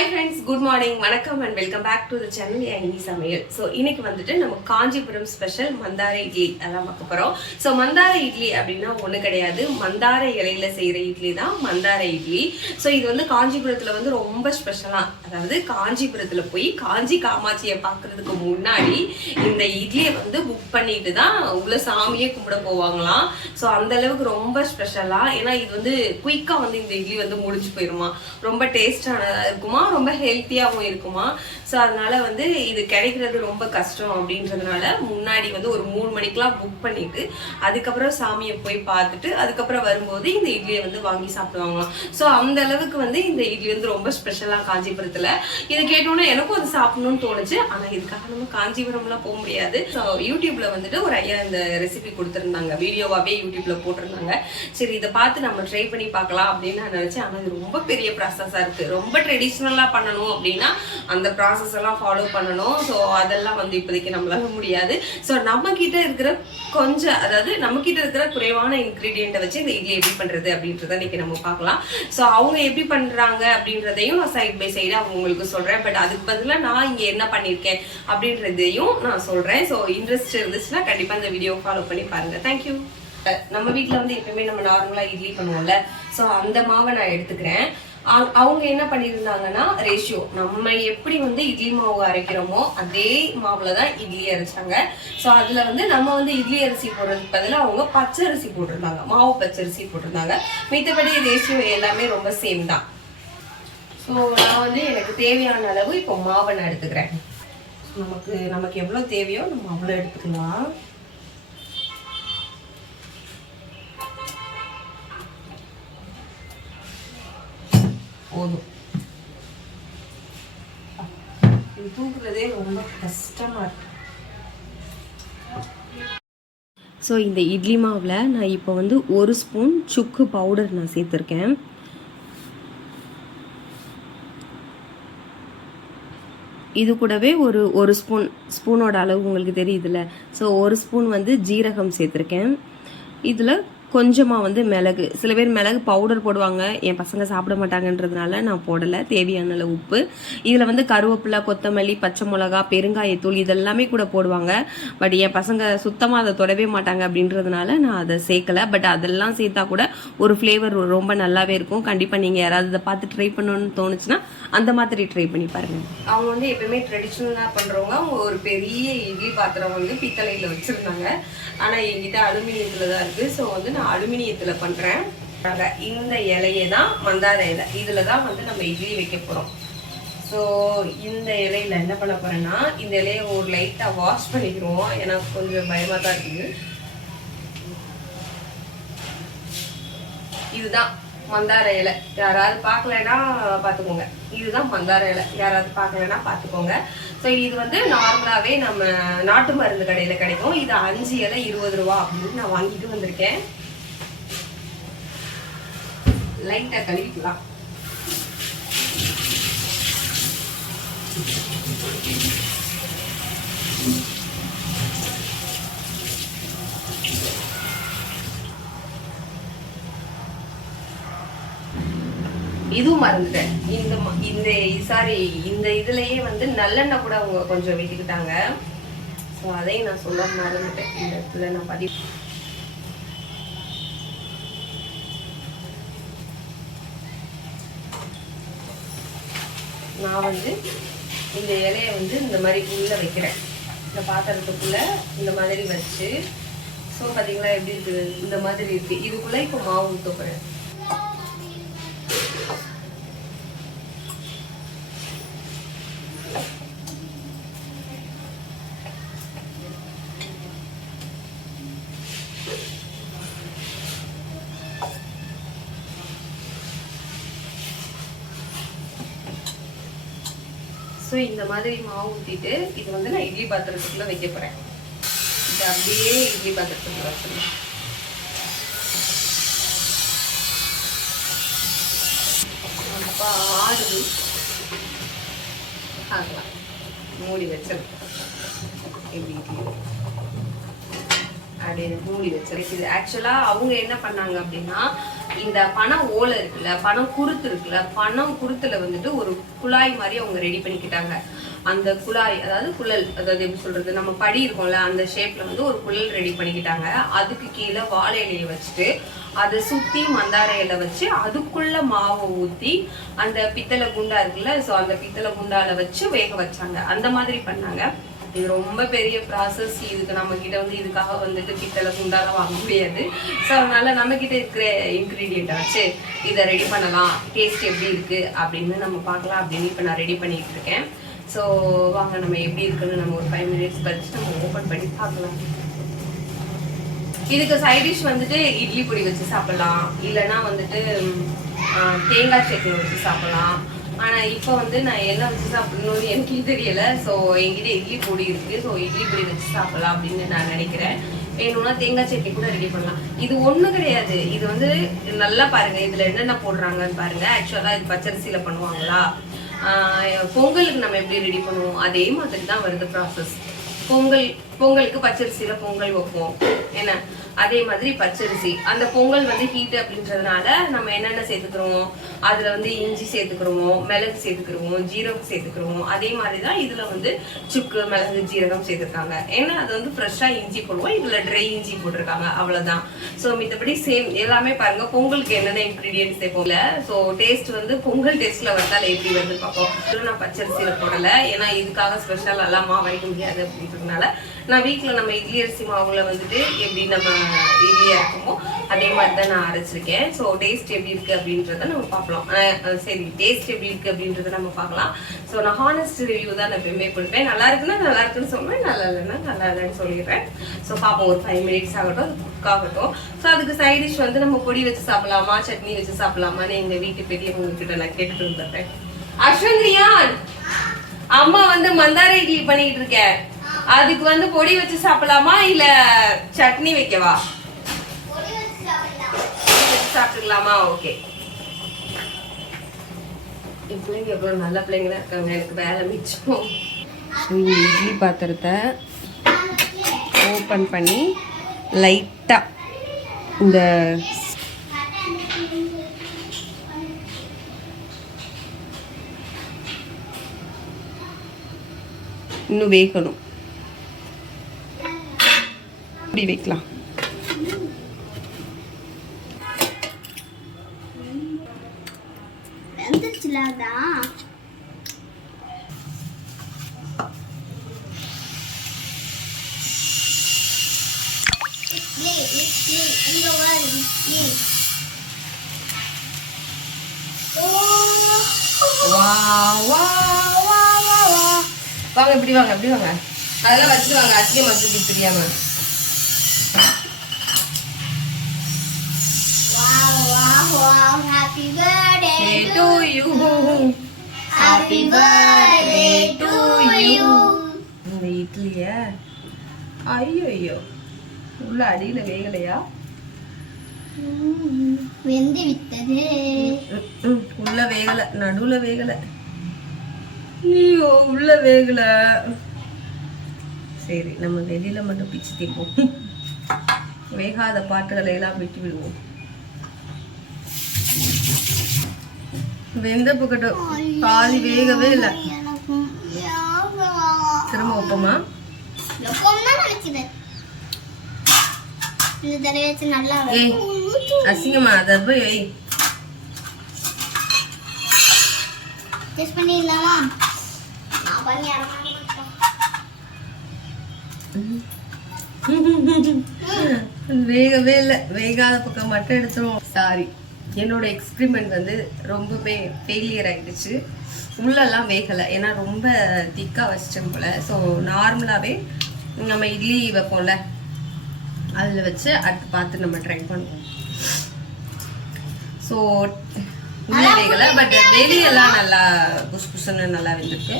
Hi friends, good morning, வணக்கம் and welcome back to the channel Yini Samayal. So இன்னைக்கு வந்துட்டு நம்ம Kanchipuram special மந்தார இட்லி அதான் பார்க்க போறோம். So மந்தார இட்லி அப்படினா ஒண்ணு கிடையாது, மந்தார இலையில செய்யற இட்லி தான் மந்தார இட்லி. So இது வந்து காஞ்சிபுரத்துல வந்து ரொம்ப ஸ்பெஷலா, அதாவது காஞ்சிபுரத்துல போய் காஞ்சி காமாட்சியை பார்க்கிறதுக்கு முன்னாடி இந்த இட்லியை வந்து புக் பண்ணிட்டு தான் உள்ள சாமியே கும்பிட போவாங்களாம். ஸோ அந்த அளவுக்கு ரொம்ப ஸ்பெஷலா, ஏன்னா இது வந்து குயிக்கா வந்து இந்த இட்லி வந்து முடிச்சு போயிருமா, ரொம்ப டேஸ்டானதா இருக்குமா, ரொம்ப ஹெல்த்தியாகவும் இருக்குமா. ஸோ அதனால வந்து இது கிடைக்கிறது ரொம்ப கஷ்டம் அப்படின்றதுனால முன்னாடி வந்து ஒரு 3 மணிக்கெலாம் புக் பண்ணிட்டு அதுக்கப்புறம் சாமியை போய் பார்த்துட்டு அதுக்கப்புறம் வரும்போது இந்த இட்லியை வந்து வாங்கி சாப்பிடுவாங்களாம். ஸோ அந்த அளவுக்கு வந்து இந்த இட்லி வந்து ரொம்ப ஸ்பெஷலாக காஞ்சிபுரத்தில். இதை கேட்டோன்னே எனக்கும் அது சாப்பிடணும்னு தோணுச்சு. ஆனால் இதுக்காக நம்ம காஞ்சிபுரம்லாம் போக முடியாது. ஸோ யூடியூப்ல வந்துட்டு ஒரு ஐயா இந்த ரெசிபி கொடுத்துருந்தாங்க, வீடியோவாகவே யூடியூப்ல போட்டிருந்தாங்க. சரி இதை பார்த்து நம்ம ட்ரை பண்ணி பார்க்கலாம் அப்படின்னு நான் நினச்சேன். ஆனால் இது ரொம்ப பெரிய ப்ராசஸாக இருக்குது. ரொம்ப ட்ரெடிஷ்னலாக பண்ணணும் அப்படின்னா அந்த ப்ராசஸ் எல்லாம் ஃபாலோ பண்ணணும். ஸோ அதெல்லாம் வந்து இப்போதைக்கு நம்மளால முடியாது. ஸோ நம்ம கிட்ட இருக்கிற கொஞ்சம், அதாவது நம்ம கிட்ட இருக்கிற குறைவான இன்க்ரீடியண்ட்டை வச்சு இந்த இட்லி எப்படி பண்றது அப்படின்றத இன்னைக்கு நம்ம பார்க்கலாம். ஸோ அவங்க எப்படி பண்றாங்க அப்படின்றதையும் நான் சைட் பை சைடு அவங்களுக்கு சொல்றேன். பட் அதுக்கு பதிலாக நான் இங்க என்ன பண்ணியிருக்கேன் அப்படின்றதையும் நான் சொல்றேன். ஸோ இன்ட்ரெஸ்ட் இருந்துச்சுன்னா கண்டிப்பா இந்த வீடியோ ஃபாலோ பண்ணி பாருங்க. தேங்க்யூ. நம்ம வீட்டில் வந்து எப்பவுமே நம்ம நார்மலா இட்லி பண்ணுவோம்ல, ஸோ அந்த மாவை நான் எடுத்துக்கிறேன். அவங்க என்ன பண்ணியிருந்தாங்கன்னா ரேஷியோ, நம்ம எப்படி வந்து இட்லி மாவு அரைக்கிறோமோ அதே மாவுல தான் இட்லி அரைச்சாங்க. ஸோ அதுல வந்து நம்ம வந்து இட்லி அரிசி போடுறதுக்கு பதிலாக அவங்க பச்சரிசி போட்டிருந்தாங்க, மாவு பச்சரிசி போட்டிருந்தாங்க. மித்தபடி ரேஷியோ எல்லாமே ரொம்ப சேம் தான். ஸோ நான் வந்து எனக்கு தேவையான அளவு இப்போ மாவை நான் எடுத்துக்கிறேன். நமக்கு எவ்வளோ தேவையோ நம்ம அவ்வளோ எடுத்துக்கலாம். போதும். இது தூக்குறதே ரொம்ப கஷ்டமா இருக்கு. ஸோ இந்த இட்லி மாவில் நான் இப்போ வந்து 1 ஸ்பூன் சுக்கு பவுடர் நான் சேர்த்துருக்கேன். இது கூடவே ஒரு ஸ்பூனோட அளவு உங்களுக்கு தெரியுதுல்ல. ஸோ 1 ஸ்பூன் வந்து ஜீரகம் சேர்த்துருக்கேன். இதில் கொஞ்சமாக வந்து மிளகு, சில பேர் மிளகு பவுடர் போடுவாங்க, என் பசங்க சாப்பிட மாட்டாங்கன்றதுனால நான் போடலை. தேவையான அளவு உப்பு. இதில் வந்து கருவேப்பிலை, கொத்தமல்லி, பச்சை மிளகா, பெருங்காயத்தூள் இதெல்லாமே கூட போடுவாங்க. பட் என் பசங்க சுத்தமாக அதை தொடவே மாட்டாங்க அப்படின்றதுனால நான் அதை சேர்க்கலை. பட் அதெல்லாம் சேர்த்தா கூட ஒரு ஃப்ளேவர் ரொம்ப நல்லாவே இருக்கும். கண்டிப்பாக நீங்கள் யாராவது இதை பார்த்து ட்ரை பண்ணணும்னு தோணுச்சுன்னா அந்த மாதிரி ட்ரை பண்ணி பாருங்கள். அவங்க வந்து எப்பவுமே ட்ரெடிஷ்னலாக பண்ணுறவங்க. அவங்க ஒரு பெரிய இட்லி பாத்திரம் வந்து பித்தளையில் வச்சுருந்தாங்க. ஆனால் என்கிட்ட அலுமினியத்தில் தான் இருக்குது. ஸோ வந்து நான் அலுமினியத்தில் பண்ணுறேன். இந்த இலையை தான் மந்தார இலை, இதில் தான் வந்து நம்ம இட்லி வைக்க போகிறோம். ஸோ இந்த இலையில என்ன பண்ண போகிறேன்னா, இந்த இலையை ஒரு லைட்டாக வாஷ் பண்ணிக்கிறோம். எனக்கு கொஞ்சம் பயமாக தான் இருக்குது. இதுதான் மந்தார இலை. யாராவது பார்க்கலன்னா பார்த்துக்கோங்க. இதுதான் மந்தார இலை. யாராவது பார்க்கலன்னா பார்த்துக்கோங்க. ஸோ இது வந்து நார்மலாகவே நம்ம நாட்டு மருந்து கடையில் கிடைக்கும். இது 5 இலை 20 ரூபா அப்படின்னு நான் வாங்கிட்டு வந்திருக்கேன். லைட்டாக கழுவிக்கலாம். இதுவும் மறந்துட்டேன். இந்த இதுலயே வந்து நல்லெண்ணெய் கூட அவங்க கொஞ்சம் விட்டுக்கிட்டாங்க. ஸோ அதையும் நான் சொல்ல மறந்துட்டேன். இந்த இடத்துல நான் பதிவு. நான் வந்து இந்த இலையை வந்து இந்த மாதிரி உள்ள வைக்கிறேன். இந்த பாத்திரத்துக்குள்ள இந்த மாதிரி வச்சு, ஸோ பார்த்தீங்களா எப்படி இருக்குது, இந்த மாதிரி இருக்கு. இதுக்குள்ள இப்போ மாவு ஊற்ற போறேன். ஸோ இந்த மாதிரி மாவு ஊற்றிட்டு இது வந்து நான் இட்லி பாத்திரத்துக்குள்ள வைக்க போகிறேன். இது அப்படியே இட்லி பாத்திரத்துக்குள்ள வச்சிடலாம். அப்போ ஆடுது ஆகலாம். மூடி வச்சிடலாம். எப்படி இட்லி அப்படியே மூடி வச்சிருக்கு. ஆக்சுவலாக அவங்க என்ன பண்ணாங்க அப்படின்னா, இந்த பனை ஓலை இருக்குல்ல, பனம் குருத்து இருக்குல்ல, பனம் குருத்துல வந்துட்டு ஒரு குழாய் மாதிரி அவங்க ரெடி பண்ணிக்கிட்டாங்க. அந்த குழாய் அதாவது குழல், அதாவது எப்படி சொல்றது, நம்ம படி இருக்கும்ல அந்த ஷேப்ல வந்து ஒரு குழல் ரெடி பண்ணிக்கிட்டாங்க. அதுக்கு கீழே வாழை இலையை வச்சுட்டு அதை சுத்தி மந்தார இலை வச்சு அதுக்குள்ள மாவை ஊத்தி அந்த பித்தளை குண்டா இருக்குல்ல, ஸோ அந்த பித்தளை குண்டால வச்சு வேக வச்சாங்க. அந்த மாதிரி பண்ணாங்க. இது ரொம்ப பெரிய ப்ராசஸ். இதுக்கு நம்ம கிட்ட வந்து இதுக்காக வந்துட்டு பித்தளை குண்டால வாங்க முடியாது. ஸோ அதனால நம்ம கிட்ட இருக்கிற இன்க்ரீடியண்ட்டை வச்சு இதை ரெடி பண்ணலாம். டேஸ்ட் எப்படி இருக்கு அப்படின்னு நம்ம பார்க்கலாம் அப்படின்னு இப்போ நான் ரெடி பண்ணிட்டு இருக்கேன். ஸோ வாங்க நம்ம எப்படி இருக்குன்னு நம்ம ஒரு 5 மினிட்ஸ் கழிச்சு நம்ம ஓப்பன் பண்ணி பார்க்கலாம். இதுக்கு சைட் டிஷ் வந்துட்டு இட்லி பொடி வச்சு சாப்பிடலாம், இல்லைன்னா வந்துட்டு தேங்காய் சட்னி வச்சு சாப்பிடலாம். ஆனால் இப்போ வந்து நான் என்ன வச்சு சாப்பிடணும்னு எனக்கு தெரியல. ஸோ என்கிட்ட இட்லி பொடி இருக்கு. ஸோ இட்லி பொடி வச்சு சாப்பிடலாம் அப்படின்னு நான் நினைக்கிறேன். வேணும்னா தேங்காய் சட்னி கூட ரெடி பண்ணலாம். இது ஒன்றும் கிடையாது. இது வந்து நல்லா பாருங்க, இதுல என்னென்ன போடுறாங்கன்னு பாருங்க. ஆக்சுவலா இது பச்சரிசியில பண்ணுவாங்களா, பொங்கலுக்கு நம்ம எப்படி ரெடி பண்ணுவோம் அதே மாதிரி தான் வருது ப்ராசஸ். பொங்கலுக்கு பச்சரிசியில பொங்கல் வைப்போம் என்ன, அதே மாதிரி பச்சரிசி. அந்த பொங்கல் வந்து ஹீட் அப்படின்றதுனால நம்ம என்னென்ன சேர்த்துக்கிறோம், அதுல வந்து இஞ்சி சேர்த்துக்கிறோமோ, மிளகு சேர்த்துக்கிறோமோ, ஜீரகம் சேர்த்துக்கிறோமோ, அதே மாதிரிதான் இதுல வந்து சுக்கு, மிளகு, ஜீரகம் சேர்த்துருக்காங்க. ஏன்னா அது வந்து ஃப்ரெஷ்ஷா இஞ்சி போடுவோம், இதுல ட்ரை இஞ்சி போட்டிருக்காங்க, அவ்வளவுதான். ஸோ மித்தபடி சேம் எல்லாமே பாருங்க. பொங்கலுக்கு என்னென்ன இன்கிரீடியன்ஸ் சேர்ப்போம்ல, ஸோ டேஸ்ட் வந்து பொங்கல் டேஸ்ட்ல வந்தால் எப்படி வந்து பார்ப்போம். நான் பச்சரிசியில போடல, ஏன்னா இதுக்காக ஸ்பெஷல் எல்லாம் மாவு அரைக்க முடியாது அப்படின்றதுனால நான் வீட்டில் நம்ம இட்லி அரிசி மாவுல வந்துட்டு எப்படி நம்ம இட்லியா இருக்குமோ அதே மாதிரி தான் நான் அரைச்சிருக்கேன். ஸோ டேஸ்ட் எப்படி இருக்கு அப்படின்றத நம்ம பார்க்கலாம். சரி, டேஸ்ட் எப்படி இருக்கு அப்படின்றத நம்ம பார்க்கலாம். ஸோ நான் ஹானஸ்ட் ரிவ்யூ தான் நான் எப்பயுமே கொடுப்பேன். நல்லா இருக்குன்னா நல்லா இருக்குன்னு சொல்லுவேன், நல்லா இல்லைன்னா நல்லா இல்லைன்னு சொல்லிடுறேன். ஸோ பார்ப்போம், ஒரு 5 மினிட்ஸ் ஆகட்டும், குக் ஆகட்டும். ஸோ அதுக்கு சைட் டிஷ் வந்து நம்ம பொடி வச்சு சாப்பிடலாமா, சட்னி வச்சு சாப்பிடலாமான்னு எங்க வீட்டு பெரியவங்க கிட்ட நான் கேட்டுட்டு வந்துட்டேன். அஸ்வந்திரியான், அம்மா வந்து மந்தார இட்லி பண்ணிட்டு இருக்கேன், அதுக்கு வந்து பொடி வச்சு சாப்பிடலாமா இல்ல சட்னி வைக்கவா? சாப்பிட்டுக்கலாமா? ஓகே. என் பிள்ளைங்க எவ்வளவு நல்ல பிள்ளைங்களா இருக்காங்க, எனக்கு வேலை மிச்சம். இட்லி பாத்திரத்தை ஓபன் பண்ணி லைட்டா இந்த இன்னும் வேகணும், இப்படி வைக்கலாம். வாங்க இப்படி வாங்க, இப்படி வாங்க, அதெல்லாம் வச்சு வாங்க, அச்சியம் மச்சு தெரியாம. Happy birthday to you. Happy birthday to you. இந்த இட்லிய ஐயோ உள்ள அடியில வேகலையா? வெந்து விட்டது. உள்ள வேகல, நடுவுல வேகல. ஐயோ உள்ள வேகல. சரி, நம்ம வெளியில மட்டும் பிச்சு தீப்போம். வேகாத பாட்டுகளை எல்லாம் விட்டு விடுவோம். வெந்த பக்கட்டும், பாதி வேகவே இல்லை. திரும்ப வைப்போமா? அசிங்கமா, அதை போய் வை. வேகவே இல்லை, வேகாத பக்கம் மட்டும் எடுத்துருவோம். சாரி, என்னோட எக்ஸ்பிரிமெண்ட் வந்து ரொம்பவே ஃபெயிலியர் ஆகிடுச்சு. உள்ளெல்லாம் வேகலை, ஏன்னா ரொம்ப திக்காக வச்சிட்டேன் போல். ஸோ நார்மலாகவே நம்ம இட்லி வைப்போம்ல, அதில் வச்சு அடுத்து பார்த்து நம்ம ட்ரை பண்ணுவோம். ஸோ உள்ள வேகலை, பட் வெளியெல்லாம் நல்லா புஷ் புஷ்ன்னு நல்லா வெந்திருக்கு.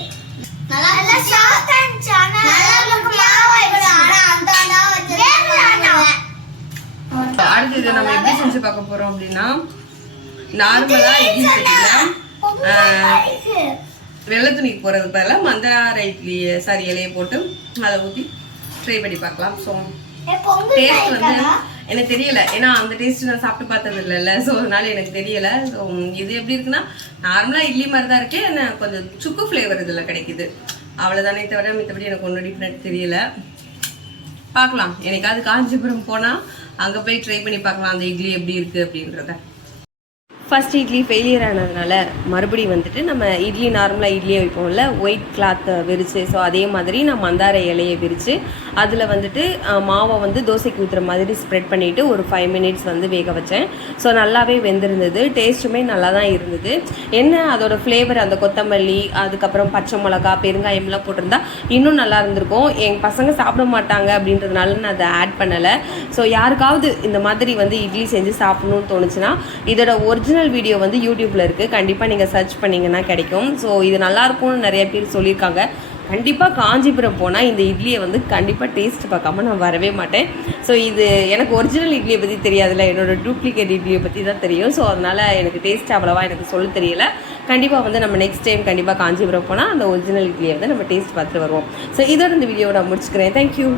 அடுத்து இதை நம்ம எப்படி செஞ்சு பார்க்க போறோம் அப்படின்னா, நார்மலா இட்லி சட்டியில வெள்ளை துணிக்கு போறது பதிலா மந்தார இட்லி இலையை போட்டு அதை ஊற்றி ட்ரை பண்ணி பார்க்கலாம். ஸோ டேஸ்ட் வந்து எனக்கு தெரியல, ஏன்னா அந்த டேஸ்ட் நான் சாப்பிட்டு பார்த்தது இல்லைல்ல, ஸோ அதனால எனக்கு தெரியல. ஸோ இது எப்படி இருக்குன்னா நார்மலாக இட்லி மாதிரி தான் இருக்கு, ஆனால் கொஞ்சம் சுக்கு ஃப்ளேவர் இதில் கிடைக்குது, அவ்வளோதானே தவிர மித்தபடி எனக்கு ஒன்றும் டிஃப்ரெண்ட் தெரியல. பார்க்கலாம், எனக்காவது காஞ்சிபுரம் போனால் அங்கே போய் ட்ரை பண்ணி பார்க்கலாம் அந்த இட்லி எப்படி இருக்குது அப்படின்றத. ஃபர்ஸ்ட் இட்லி ஃபெயிலியர் ஆனதுனால மறுபடியும் வந்துட்டு நம்ம இட்லி நார்மலாக இட்லியை வைப்போம்ல, ஒயிட் கிளாத்தை விரித்து, ஸோ அதே மாதிரி நான் மந்தார இலையை விரித்து அதில் வந்துட்டு மாவை வந்து தோசைக்கு ஊற்றுற மாதிரி ஸ்ப்ரெட் பண்ணிவிட்டு ஒரு 5 மினிட்ஸ் வந்து வேக வச்சேன். ஸோ நல்லாவே வெந்திருந்தது, டேஸ்ட்டுமே நல்லா தான் இருந்தது. என்ன அதோட ஃப்ளேவர், அந்த கொத்தமல்லி அதுக்கப்புறம் பச்சை மிளகா பெருங்காயம்லாம் போட்டிருந்தா இன்னும் நல்லா இருந்திருக்கும். எங்கள் பசங்க சாப்பிட மாட்டாங்க அப்படின்றதுனால நான் அதை ஆட் பண்ணலை. ஸோ யாருக்காவது இந்த மாதிரி வந்து இட்லி செஞ்சு சாப்பிடணும்னு தோணுச்சுன்னா இதோட ஒரிஜினல் வீடியோ வந்து யூடியூப்ல இருக்கு, கண்டிப்பா நீங்க சர்ச் பண்ணீங்கன்னா கிடைக்கும். ஸோ இது நல்லா இருக்கும்னு நிறைய பேர் சொல்லியிருக்காங்க. கண்டிப்பாக காஞ்சிபுரம் போனால் இந்த இட்லியை வந்து கண்டிப்பாக டேஸ்ட் பார்க்காம நான் வரவே மாட்டேன். ஸோ இது எனக்கு ஒரிஜினல் இட்லியை பற்றி தெரியாதுல்ல, என்னோட டூப்ளிகேட் இட்லியை பற்றி தான் தெரியும். ஸோ அதனால் எனக்கு டேஸ்ட் அவ்வளோவா எனக்கு சொல்ல தெரியல. கண்டிப்பாக வந்து நம்ம நெக்ஸ்ட் டைம் கண்டிப்பாக காஞ்சிபுரம் போனால் அந்த ஒரிஜினல் இட்லியை வந்து நம்ம டேஸ்ட் பார்த்துட்டு வருவோம். ஸோ இதோட இந்த வீடியோவை நான் முடிச்சுக்கிறேன். தேங்க்யூ.